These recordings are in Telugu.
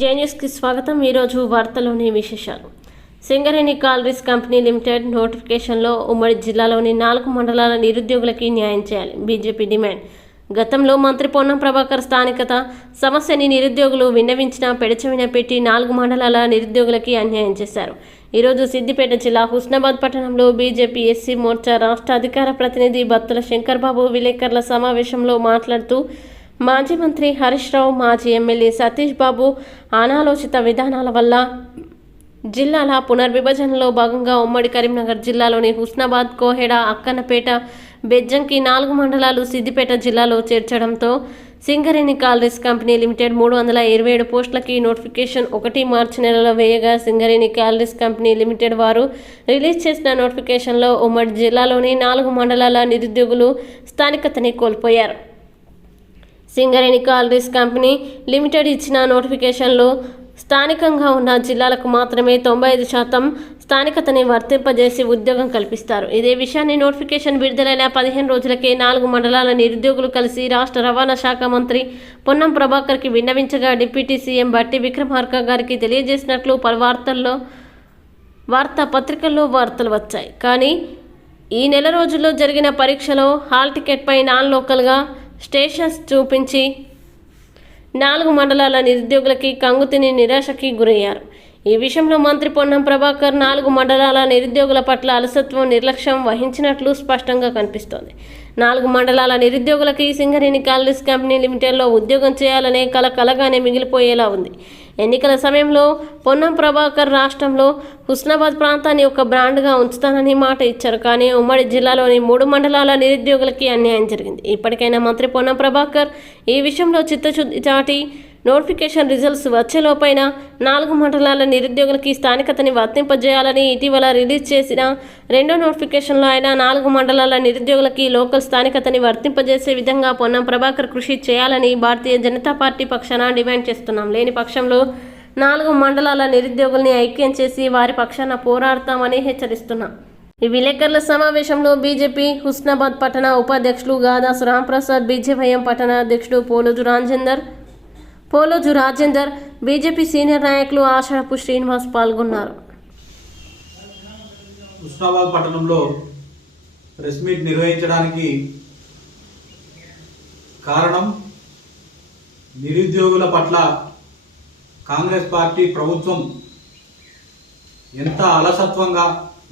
జేన్యూస్కి స్వాగతం. ఈరోజు వార్తలోని విశేషాలు. సింగరేణి కాలరీస్ కంపెనీ లిమిటెడ్ నోటిఫికేషన్లో ఉమ్మడి జిల్లాలోని నాలుగు మండలాల నిరుద్యోగులకి న్యాయం చేయాలి. BJP demand. గతంలో మంత్రి పొన్నం ప్రభాకర్ స్థానికత సమస్యని నిరుద్యోగులు విన్నవించిన పెడచెవిన పెట్టి నాలుగు మండలాల నిరుద్యోగులకి అన్యాయం చేశారు. ఈరోజు సిద్దిపేట జిల్లా హుస్నాబాద్ పట్టణంలో బీజేపీ ఎస్సీ మోర్చా రాష్ట్ర అధికార ప్రతినిధి బత్తుల శంకర్బాబు విలేకరుల సమావేశంలో మాట్లాడుతూ మాజీ మంత్రి హరీష్ రావు మాజీ ఎమ్మెల్యే సతీష్ బాబు అనాలోచిత విధానాల వల్ల జిల్లాల పునర్విభజనలో భాగంగా ఉమ్మడి కరీంనగర్ జిల్లాలోని హుస్నాబాద్ కోహెడ అక్కన్నపేట బెజ్జంకి నాలుగు మండలాలు సిద్దిపేట జిల్లాలో చేర్చడంతో సింగరేణి కాలరీస్ కంపెనీ లిమిటెడ్ మూడు వందల ఇరవై ఏడు పోస్టులకి నోటిఫికేషన్ ఒకటి మార్చి నెలలో వేయగా సింగరేణి కాలరీస్ కంపెనీ లిమిటెడ్ వారు రిలీజ్ చేసిన నోటిఫికేషన్లో ఉమ్మడి జిల్లాలోని నాలుగు మండలాల నిరుద్యోగులు స్థానికతని కోల్పోయారు. సింగరేణి కాలరీస్ కంపెనీ లిమిటెడ్ ఇచ్చిన నోటిఫికేషన్లు స్థానికంగా ఉన్న జిల్లాలకు మాత్రమే తొంభై ఐదు శాతం స్థానికతని వర్తింపజేసి ఉద్యోగం కల్పిస్తారు. ఇదే విషయాన్ని నోటిఫికేషన్ విడుదలైన పదిహేను రోజులకే నాలుగు మండలాల నిరుద్యోగులు కలిసి రాష్ట్ర రవాణా శాఖ మంత్రి పొన్నం ప్రభాకర్కి విన్నవించగా డిప్యూటీ సీఎం బట్టి విక్రమార్క గారికి తెలియజేసినట్లు పలు వార్తల్లో వార్తా పత్రికల్లో వార్తలు వచ్చాయి. కానీ ఈ నెల రోజుల్లో జరిగిన పరీక్షలో హాల్ టికెట్పై నాన్ లోకల్గా స్టేషన్స్ చూపించి నాలుగు మండలాల నిరుద్యోగులకి కంగుతిని నిరాశకి గురయ్యారు. ఈ విషయంలో మంత్రి పొన్నం ప్రభాకర్ నాలుగు మండలాల నిరుద్యోగుల పట్ల అలసత్వం నిర్లక్ష్యం వహించినట్లు స్పష్టంగా కనిపిస్తోంది. నాలుగు మండలాల నిరుద్యోగులకి సింగరేణి కాలనీస్ కంపెనీ లిమిటెడ్లో ఉద్యోగం చేయాలనే కల కలగానే మిగిలిపోయేలా ఉంది. ఎన్నికల సమయంలో పొన్నం ప్రభాకర్ రాష్ట్రంలో హుస్నాబాద్ ప్రాంతాన్ని ఒక బ్రాండ్గా ఉంచుతానని మాట ఇచ్చారు. కానీ ఉమ్మడి జిల్లాలోని మూడు మండలాల నిరుద్యోగులకి అన్యాయం జరిగింది. ఇప్పటికైనా మంత్రి పొన్నం ప్రభాకర్ ఈ విషయంలో చిత్తశుద్ధి చాటి నోటిఫికేషన్ రిజల్ట్స్ వచ్చేలోపైన నాలుగు మండలాల నిరుద్యోగులకి స్థానికతని వర్తింపజేయాలని ఇటీవల రిలీజ్ చేసిన రెండో నోటిఫికేషన్లో ఆయన నాలుగు మండలాల నిరుద్యోగులకి లోకల్ స్థానికతని వర్తింపజేసే విధంగా పొన్నం ప్రభాకర్ కృషి చేయాలని భారతీయ జనతా పార్టీ పక్షాన డిమాండ్ చేస్తున్నాం. లేని పక్షంలో నాలుగు మండలాల నిరుద్యోగుల్ని ఐక్యం చేసి వారి పక్షాన పోరాడతామని హెచ్చరిస్తున్నాం. ఈ విలేకరుల సమావేశంలో బీజేపీ హుస్నాబాద్ పట్టణ ఉపాధ్యక్షులు గాదాసు రాంప్రసాద్ బీజేపీఎం పట్టణ అధ్యక్షుడు పోలుజు రాజేందర్ పోలోజు రాజేందర్ బీజేపీ సీనియర్ నాయకులు ఆషాపు శ్రీనివాస్ పాల్గొన్నారు. ఉస్నాబాద్ పట్టణంలో ప్రెస్ మీట్ నిర్వహించడానికి కారణం నిరుద్యోగుల పట్ల కాంగ్రెస్ పార్టీ ప్రభుత్వం ఎంత అలసత్వంగా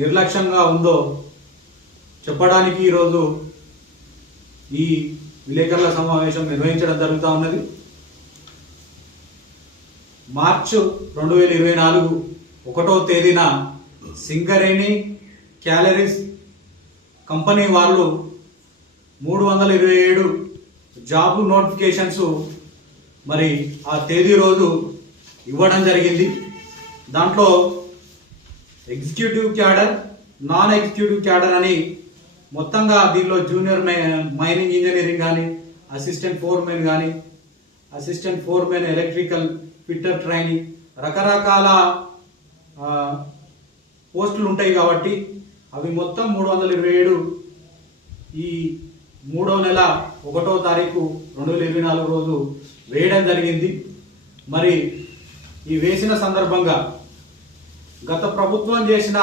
నిర్లక్ష్యంగా ఉందో చెప్పడానికి ఈరోజు ఈ విలేకరుల సమావేశం నిర్వహించడం జరుగుతూ ఉన్నది. మార్చు రెండు వేల ఇరవై నాలుగు ఒకటో తేదీన సింగరేణి క్యాలరీస్ కంపెనీ వాళ్ళు మూడు వందల ఇరవై ఏడు జాబ్ నోటిఫికేషన్స్ మరి ఆ తేదీ రోజు ఇవ్వడం జరిగింది. దాంట్లో executive cadre non executive cadre అని మొత్తంగా దీనిలో జూనియర్ मै- మైనింగ్ ఇంజనీరింగ్ కానీ అసిస్టెంట్ ఫోర్మెన్ కానీ assistant foreman electrical fitter training. రకరకాల పోస్టులు ఉంటాయి కాబట్టి అవి మొత్తం మూడు వందల ఇరవై ఏడు. ఈ మూడో నెల ఒకటో తారీఖు రెండు వేల ఇరవై నాలుగు రోజు వేయడం జరిగింది. మరి ఈ వేసిన సందర్భంగా గత ప్రభుత్వం చేసిన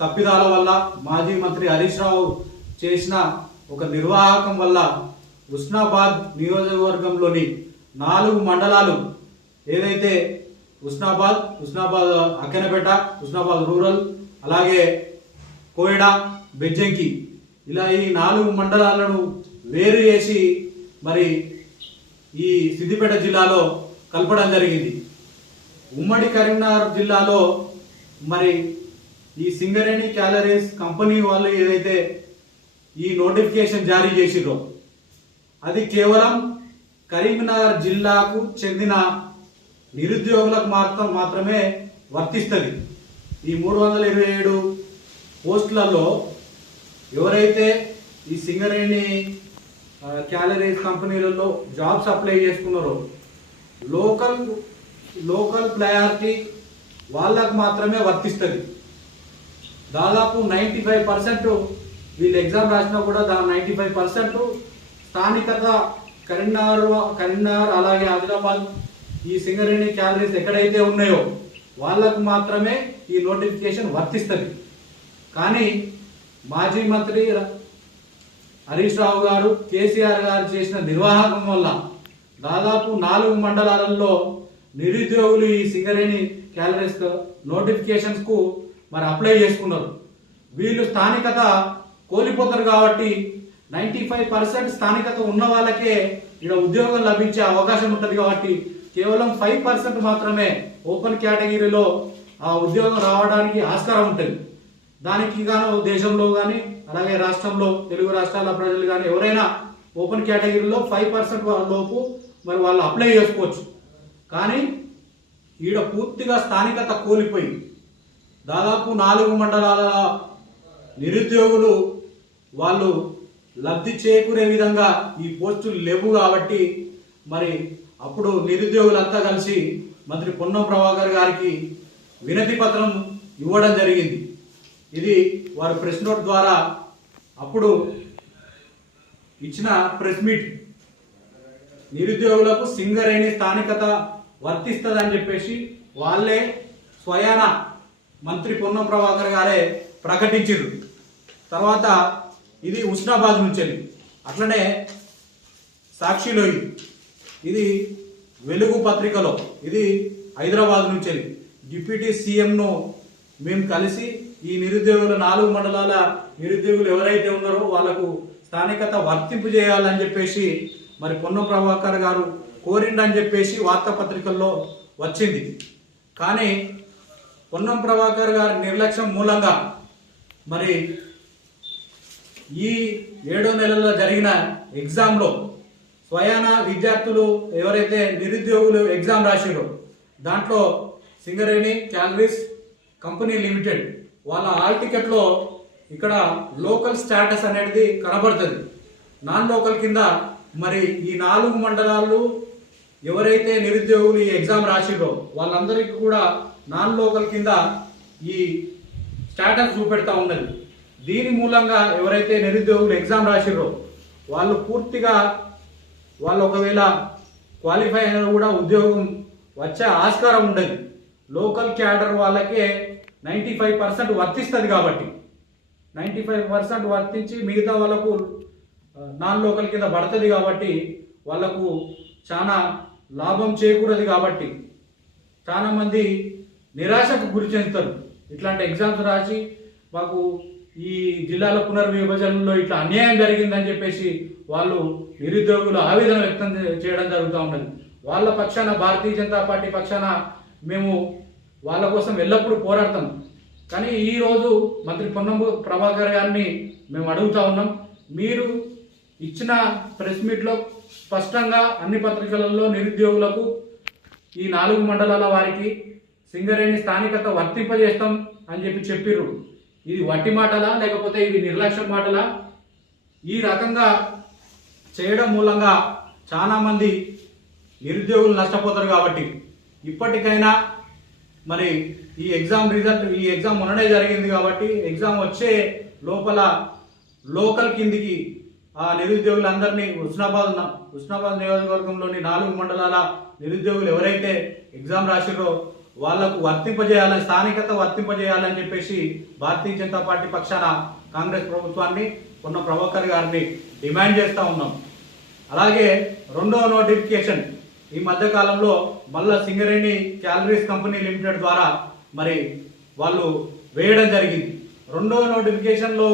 తప్పిదాల వల్ల మాజీ మంత్రి హరీష్ రావు చేసిన ఒక నిర్వాహకం వల్ల ఉస్నాబాద్ నియోజకవర్గంలోని నాలుగు మండలాలు ఏదైతే ఉస్నాబాద్ ఉస్నాబాద్ అక్కెనపేట ఉస్నాబాద్ రూరల్ అలాగే కోయడ బెజ్జంకి ఇలా ఈ నాలుగు మండలాలను వేరు చేసి మరి ఈ సిద్దిపేట జిల్లాలో కలపడం జరిగింది. ఉమ్మడి కరీంనగర్ జిల్లాలో మరి ఈ సింగరేణి క్యాలరీస్ కంపెనీ వాళ్ళు ఏదైతే ఈ నోటిఫికేషన్ జారీ చేసిరో అది కేవలం కరీంనగర్ జిల్లాకు చెందిన నిరుద్యోగులకు మాత్రం మాత్రమే వర్తిస్తుంది. ఈ మూడు వందల ఇరవై ఏడు పోస్టులలో ఎవరైతే ఈ సింగరేణి క్యాలరీస్ కంపెనీలలో జాబ్స్ అప్లై చేసుకున్నారో లోకల్ లోకల్ ప్రయారిటీ వాళ్ళకు మాత్రమే వర్తిస్తుంది. దాదాపు నైంటీ ఫైవ్ పర్సెంట్ వీళ్ళు ఎగ్జామ్ రాసినా కూడా దాని నైంటీ ఫైవ్ పర్సెంట్ స్థానికత కరీంనగర్ కరీంనగర్ అలాగే ఆదిలాబాద్ ఈ సింగరేణి క్యాలరీస్ ఎక్కడైతే ఉన్నాయో వాళ్ళకు మాత్రమే ఈ నోటిఫికేషన్ వర్తిస్తుంది. కానీ మాజీ మంత్రి హరీష్ రావు గారు కేసీఆర్ గారు చేసిన నిర్వాహకం వల్ల దాదాపు నాలుగు మండలాలలో నిరుద్యోగులు ఈ సింగరేణి క్యాలరీస్ నోటిఫికేషన్స్కు మరి అప్లై చేసుకున్నారు. వీళ్ళు స్థానికత కోల్పోతారు కాబట్టి నైంటీ ఫైవ్ పర్సెంట్ స్థానికత ఉన్న వాళ్ళకే ఇక్కడ ఉద్యోగం లభించే అవకాశం ఉంటుంది కాబట్టి కేవలం ఫైవ్ పర్సెంట్ మాత్రమే ఓపెన్ కేటగిరీలో ఆ ఉద్యోగం రావడానికి ఆస్కారం ఉంటుంది. దానికి గాను దేశంలో కానీ అలాగే రాష్ట్రంలో తెలుగు రాష్ట్రాల ప్రజలు కానీ ఎవరైనా ఓపెన్ కేటగిరీలో ఫైవ్ పర్సెంట్ లోపు మరి వాళ్ళు అప్లై చేసుకోవచ్చు. కానీ ఈడ పూర్తిగా స్థానికత కోల్పోయి దాదాపు నాలుగు మండలాల నిరుద్యోగులు వాళ్ళు లబ్ధి చేకూరే విధంగా ఈ పోస్టులు లేవు కాబట్టి మరి అప్పుడు నిరుద్యోగులంతా కలిసి మంత్రి పొన్నం ప్రభాకర్ గారికి వినతి పత్రం ఇవ్వడం జరిగింది. ఇది వారు ప్రెస్ నోట్ ద్వారా అప్పుడు ఇచ్చిన ప్రెస్ మీట్. నిరుద్యోగులకు సింగరేణి స్థానికత వర్తిస్తుందని చెప్పేసి వాళ్ళే స్వయాన మంత్రి పొన్నం ప్రభాకర్ గారే ప్రకటించారు తర్వాత ఇది ఉస్నాబాద్ నుంచి అట్లనే సాక్షిలో ఇది ఇది వెలుగు పత్రికలో ఇది హైదరాబాద్ నుంచి డిప్యూటీ సీఎంను మేము కలిసి ఈ నిరుద్యోగుల నాలుగు మండలాల నిరుద్యోగులు ఎవరైతే ఉన్నారో వాళ్ళకు స్థానికత వర్తింపు చేయాలని చెప్పేసి మరి పొన్నం ప్రభాకర్ గారు కోరిండని చెప్పేసి వార్తాపత్రికల్లో వచ్చింది. కానీ పొన్నం ప్రభాకర్ గారి నిర్లక్ష్యం మూలంగా మరి ఈ ఏడో నెలల్లో జరిగిన ఎగ్జామ్లో స్వయాన విద్యార్థులు ఎవరైతే నిరుద్యోగులు ఎగ్జామ్ రాశారో దాంట్లో సింగరేణి క్యాలరీస్ కంపెనీ లిమిటెడ్ వాళ్ళ హాల్ టికెట్లో ఇక్కడ లోకల్ స్టాటస్ అనేది కనబడుతుంది. నాన్ లోకల్ కింద మరి ఈ నాలుగు మండలాలు ఎవరైతే నిరుద్యోగులు ఈ ఎగ్జామ్ రాసిరో వాళ్ళందరికీ కూడా నాన్ లోకల్ కింద ఈ స్టేటస్ చూపెడతా ఉన్నది. దీని మూలంగా ఎవరైతే నిరుద్యోగులు ఎగ్జామ్ రాసిరో వాళ్ళు పూర్తిగా వాళ్ళు ఒకవేళ క్వాలిఫై అయినా కూడా ఉద్యోగం వచ్చే ఆస్కారం ఉండదు. లోకల్ క్యాడర్ వాళ్ళకే నైంటీ ఫైవ్ పర్సెంట్ వర్తిస్తుంది కాబట్టి. నైంటీ ఫైవ్ పర్సెంట్ వర్తించి మిగతా వాళ్ళకు నాన్ లోకల్ కింద పడుతుంది కాబట్టి వాళ్ళకు చాలా లాభం చేకూరదు కాబట్టి చాలామంది నిరాశకు గురి చెందుతారు. ఇట్లాంటి ఎగ్జామ్స్ రాసి మాకు ఈ జిల్లాల పునర్విభజనలో ఇట్లా అన్యాయం జరిగిందని చెప్పేసి వాళ్ళు నిరుద్యోగులు ఆవేదన వ్యక్తం చేయడం జరుగుతూ ఉండదు వాళ్ళ పక్షాన భారతీయ జనతా పార్టీ పక్షాన మేము వాళ్ళ కోసం ఎల్లప్పుడూ పోరాడతాం. కానీ ఈరోజు మంత్రి పొన్నం ప్రభాకర్ గారిని మేము అడుగుతా ఉన్నాం. మీరు ఇచ్చిన ప్రెస్ మీట్లో స్పష్టంగా అన్ని పత్రికలలో నిరుద్యోగులకు ఈ నాలుగు మండలాల వారికి సింగరేణి స్థానికత వర్తింపజేస్తాం అని చెప్పి చెప్పిర్రు. ఇది వట్టి మాటలా లేకపోతే ఇవి నిర్లక్ష్యం మాటలా? ఈ రకంగా చేయడం మూలంగా చాలామంది నిరుద్యోగులు నష్టపోతారు కాబట్టి ఇప్పటికైనా మరి ఈ ఎగ్జామ్ రిజల్ట్ ఈ ఎగ్జామ్ మొన్ననే జరిగింది కాబట్టి ఎగ్జామ్ వచ్చే లోపల లోకల్ కిందికి ఆ నిరుద్యోగులందరినీ హుస్నాబాద్ న- హుస్నాబాద్ నియోజకవర్గంలోని నాలుగు మండలాల నిరుద్యోగులు ఎవరైతే ఎగ్జామ్ రాసిరో వాళ్ళకు వర్తింపజేయాలని స్థానికత వర్తింపజేయాలని చెప్పేసి భారతీయ జనతా పార్టీ పక్షాన కాంగ్రెస్ ప్రభుత్వాన్ని ఉన్న ప్రభాకర్ గారిని డిమాండ్ చేస్తూ ఉన్నాం. అలాగే రెండవ నోటిఫికేషన్ ఈ మధ్య కాలంలో మళ్ళా సింగరేణి క్యాలరీస్ కంపెనీ లిమిటెడ్ ద్వారా మరి వాళ్ళు వేయడం జరిగింది. రెండవ నోటిఫికేషన్లో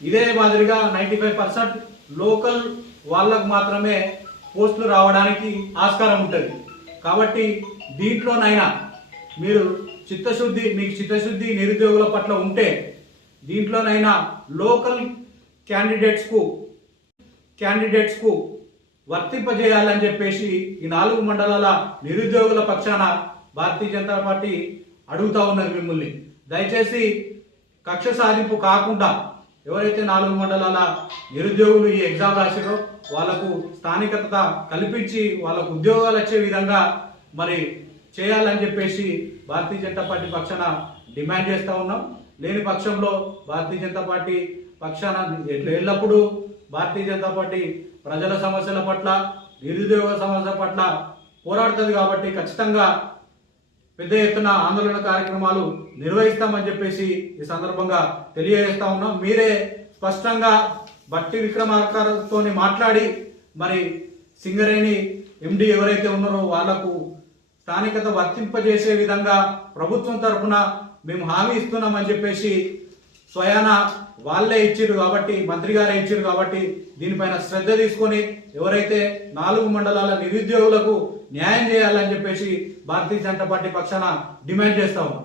ఇదే మాదిరిగా నైంటీ ఫైవ్ పర్సెంట్ లోకల్ వాళ్ళకు మాత్రమే పోస్టులు రావడానికి ఆస్కారం ఉంటుంది. కాబట్టి దీంట్లోనైనా మీరు చిత్తశుద్ధి మీకు చిత్తశుద్ధి నిరుద్యోగుల పట్ల ఉంటే దీంట్లోనైనా లోకల్ క్యాండిడేట్స్కు క్యాండిడేట్స్కు వర్తింపజేయాలని చెప్పేసి ఈ నాలుగు మండలాల నిరుద్యోగుల పక్షాన భారతీయ జనతా పార్టీ అడుగుతా ఉన్నది మిమ్మల్ని. దయచేసి కక్ష సాధింపు కాకుండా ఎవరైతే నాలుగు మండలాల నిరుద్యోగులు ఈ ఎగ్జామ్ రాసారో వాళ్ళకు స్థానికత కల్పించి వాళ్ళకు ఉద్యోగాలు వచ్చే విధంగా మరి చేయాలని చెప్పేసి భారతీయ జనతా పార్టీ పక్షాన డిమాండ్ చేస్తూ ఉన్నాం. లేని పక్షంలో భారతీయ జనతా పార్టీ పక్షాన ఎట్లా ఎల్లప్పుడూ భారతీయ జనతా పార్టీ ప్రజల సమస్యల పట్ల నిరుద్యోగ సమస్యల పట్ల పోరాడుతుంది కాబట్టి ఖచ్చితంగా పెద్ద ఎత్తున ఆందోళన కార్యక్రమాలు నిర్వహిస్తామని చెప్పేసి ఈ సందర్భంగా తెలియజేస్తా ఉన్నాం. మీరే స్పష్టంగా బట్టి విక్రమార్కతో మాట్లాడి మరి సింగరేణి ఎండి ఎవరైతే ఉన్నారో వాళ్ళకు స్థానికత వర్తింపజేసే విధంగా ప్రభుత్వం తరఫున మేము హామీ ఇస్తున్నామని చెప్పేసి స్వయాన వాళ్ళే ఇచ్చారు కాబట్టి మంత్రి గారే ఇచ్చారు కాబట్టి దీనిపైన శ్రద్ధ తీసుకొని ఎవరైతే నాలుగు మండలాల నిరుద్యోగులకు న్యాయం చేయాలని చెప్పేసి భారతీయ జనతా పార్టీ పక్షాన డిమాండ్ చేస్తా ఉన్నాం.